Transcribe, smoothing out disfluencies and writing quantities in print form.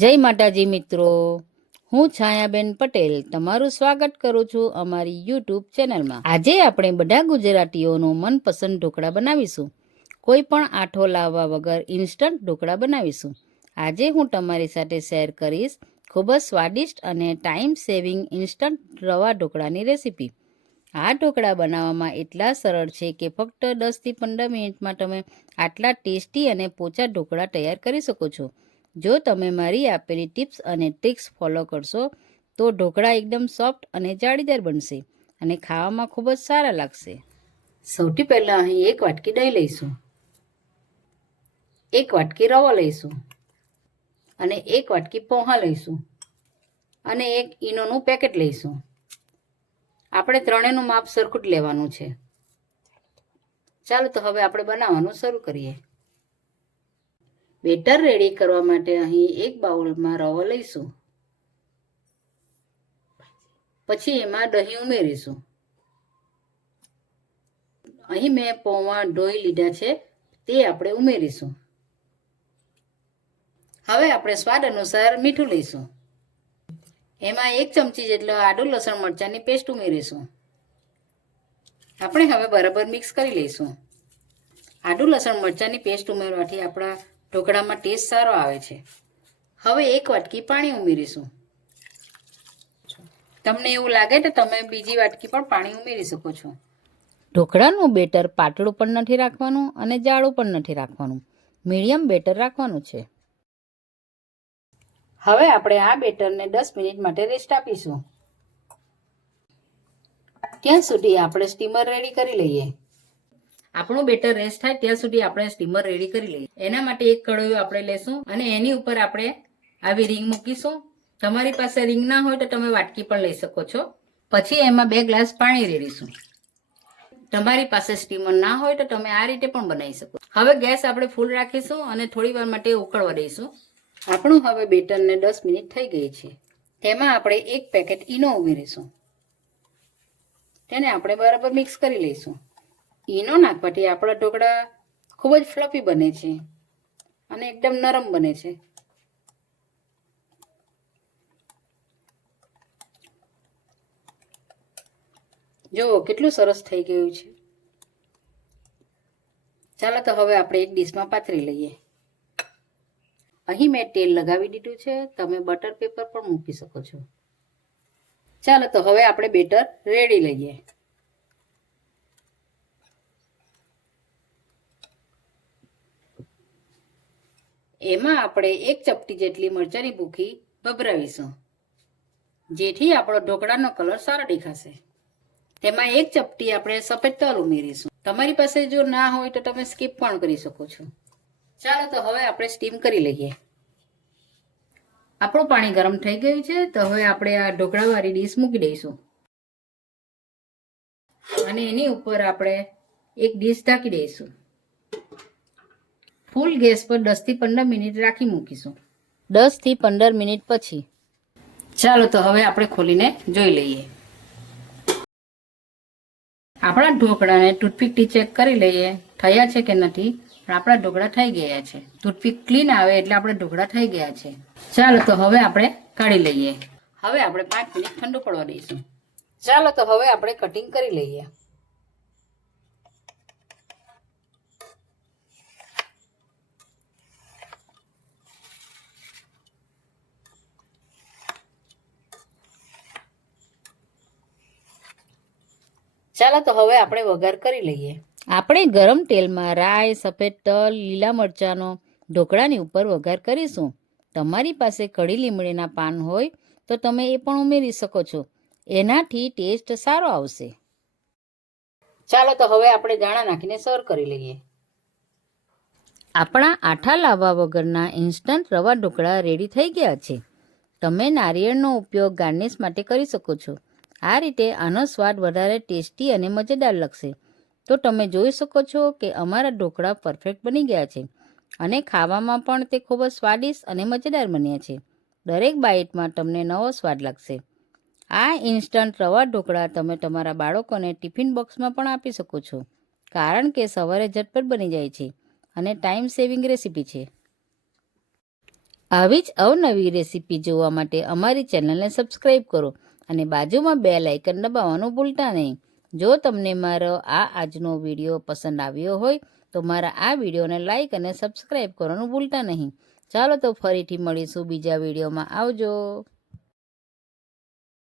જય માતાજી મિત્રો, હું છાયાબેન પટેલ તમારું સ્વાગત કરું છું અમારી યુટ્યુબ ચેનલમાં। આજે આપણે બધા ગુજરાતીઓનું મનપસંદ ઢોકળા બનાવીશું। કોઈ પણ આઠો લાવવા વગર ઇન્સ્ટન્ટ ઢોકળા બનાવીશું। આજે હું તમારી સાથે શેર કરીશ ખૂબ જ સ્વાદિષ્ટ અને ટાઈમ સેવિંગ ઇન્સ્ટન્ટ રવા ઢોકળાની રેસીપી। આ ઢોકળા બનાવવામાં એટલા સરળ છે કે ફક્ત 10 થી 15 મિનિટમાં તમે આટલા ટેસ્ટી અને પોચા ઢોકળા તૈયાર કરી શકો છો। જો તમે મારી આપેલી ટિપ્સ અને ટ્રિક્સ ફોલો કરશો તો ઢોકળા એકદમ સોફ્ટ અને જાળીદાર બનશે અને ખાવામાં ખૂબ જ સારા લાગશે। સૌથી પહેલાં અહીં 1 વાટકી દહીં લઈશું, 1 વાટકી રવો લઈશું અને 1 વાટકી પોહા લઈશું અને 1 ઈનોનું પેકેટ લઈશું। આપણે ત્રણેયનું માપ સરખું જ લેવાનું છે। ચાલો તો હવે આપણે બનાવવાનું શરૂ કરીએ। બેટર રેડી કરવા માટે અહીં 1 બાઉલમાં રવો લઈશું, પછી એમાં દહીં ઉમેરીશું। અહીં મેં પૌવા ધોઈ લીધા છે તે આપણે ઉમેરીશું। હવે આપણે સ્વાદ અનુસાર મીઠું લઈશું। એમાં 1 ચમચી જેટલો આદુ લસણ મરચાંની પેસ્ટ ઉમેરીશું। આપણે હવે બરાબર મિક્સ કરી લઈશું। આદુ લસણ મરચાંની પેસ્ટ ઉમેરવાથી આપણા ઢોકળામાં ટેસ્ટ સારો આવે છે। હવે 1 વાટકી પાણી ઉમેરીશું। તમને એવું લાગે તો તમે બીજી વાટકી પણ પાણી ઉમેરી શકો છો। ઢોકળાનું બેટર પાતળું પણ નથી રાખવાનું અને જાડું પણ નથી રાખવાનું, મીડિયમ બેટર રાખવાનું છે। હવે આપણે આ બેટરને 10 મિનિટ માટે રેસ્ટ આપીશું। ત્યાં સુધી આપણે સ્ટીમર રેડી કરી લઈએ। આપણું બેટર રેસ્ટ થાય ત્યાં સુધી આપણે સ્ટીમર રેડી કરી લઈએ। એના માટે એક કઢાઈ આપણે લેશું અને એની ઉપર આપણે આવી રીંગ મૂકીશું। તમારી પાસે રીંગ ના હોય તો તમે વાટકી પણ લઈ શકો છો। પછી એમાં 2 ગ્લાસ પાણી રેડીશું। તમારી પાસે સ્ટીમર ના હોય તો તમે આ રીતે પણ બનાવી શકો। હવે ગેસ આપણે ફૂલ રાખીશું અને થોડી વાર માટે ઉકળવા દઈશું। આપણું હવે બેટરને 10 મિનિટ થઈ ગઈ છે। તેમાં આપણે 1 પેકેટ ઈનો ઉમેરીશું। તેને આપણે બરાબર મિક્સ કરી લઈશું। ઈનો નાખવાથી આપણા ઢોકળા ખૂબ જ ફ્લફી બને છે અને એકદમ નરમ બને છે। જુઓ કેટલું સરસ થઈ ગયું છે। ચાલો તો હવે આપણે એક ડીશમાં પાથરી લઈએ। અહીં મેં તેલ લગાવી દીધું છે, તમે બટર પેપર પણ મૂકી શકો છો। ચાલો તો હવે આપણે બેટર રેડી લઈએ। એમાં આપણે 1 ચપટી જેટલી મરચાંની ભૂકી ભભરાવીશું, જેથી આપણો ઢોકળાનો કલર સારો દેખાશે। તેમાં 1 ચપટી આપણે સફેદ તલ ઉમેરીશું। તમારી પાસે જો ના હોય તો તમે સ્કીપ પણ કરી શકો છો। ચાલો તો હવે આપણે સ્ટીમ કરી લઈએ। આપણું પાણી ગરમ થઈ ગયું છે તો હવે આપણે આ ઢોકળાવાળી ડીશ મૂકી દઈશું અને એની ઉપર આપણે એક ડીશ ઢાંકી દઈશું। ફૂલ ગેસ પર 10 થી 15 મિનિટ રાખી મૂકીશું। 10 થી 15 મિનિટ પછી ચાલો તો હવે આપણે ખોલીને જોઈ લઈએ। આપણા ઢોકળાને ટૂથપીકથી ચેક કરી લઈએ થયા છે કે નથી। પણ આપણા ઢોકળા થઈ ગયા છે। ટૂથપીક ક્લીન આવે એટલે આપણા ઢોકળા થઈ ગયા છે। ચાલો તો હવે આપણે કાઢી લઈએ। હવે આપણે 5 મિનિટ ઠંડુ પડવા દઈશું। ચાલો તો હવે આપણે કટિંગ કરી લઈએ। ચાલો તો હવે આપણે વઘાર કરી લઈએ। આપણે ગરમ તેલમાં રાઈ, સફેદ તલ, લીલા મરચાંનો ઢોકળાની ઉપર વઘાર કરીશું। તમારી પાસે કઢી લીમડીના પાન હોય તો તમે એ પણ ઉમેરી શકો છો, એનાથી ટેસ્ટ સારો આવશે। ચાલો તો હવે આપણે ધાણા નાખીને સર્વ કરી લઈએ। આપણા આઠા લાવવા વગરના ઇન્સ્ટન્ટ રવા ઢોકળા રેડી થઈ ગયા છે। તમે નારિયેળનો ઉપયોગ ગાર્નિશ માટે કરી શકો છો। આ રીતે આનો સ્વાદ વધારે ટેસ્ટી અને મજેદાર લાગશે। તો તમે જોઈ શકો છો કે અમારા ઢોકળા પરફેક્ટ બની ગયા છે અને ખાવામાં પણ તે ખૂબ જ સ્વાદિષ્ટ અને મજેદાર બન્યા છે। દરેક બાઇટમાં તમને નવો સ્વાદ લાગશે। આ ઇન્સ્ટન્ટ રવા ઢોકળા તમે તમારા બાળકોને ટિફિન બોક્સમાં પણ આપી શકો છો, કારણ કે સવારે ઝટપટ બની જાય છે અને ટાઈમ સેવિંગ રેસીપી છે। આવી જ અવનવી રેસીપી જોવા માટે અમારી ચેનલને સબસ્ક્રાઈબ કરો અને બાજુમાં બેલ આઇકન દબાવવાનું ભૂલતા નહીં. જો તમને મારો આજનો વિડીયો પસંદ આવ્યો હોય તો મારા આ વિડીયોને લાઈક અને સબસ્ક્રાઈબ કરવાનું ભૂલતા નહીં. ચાલો તો ફરીથી મળીશું બીજા વિડીયોમાં. આવજો.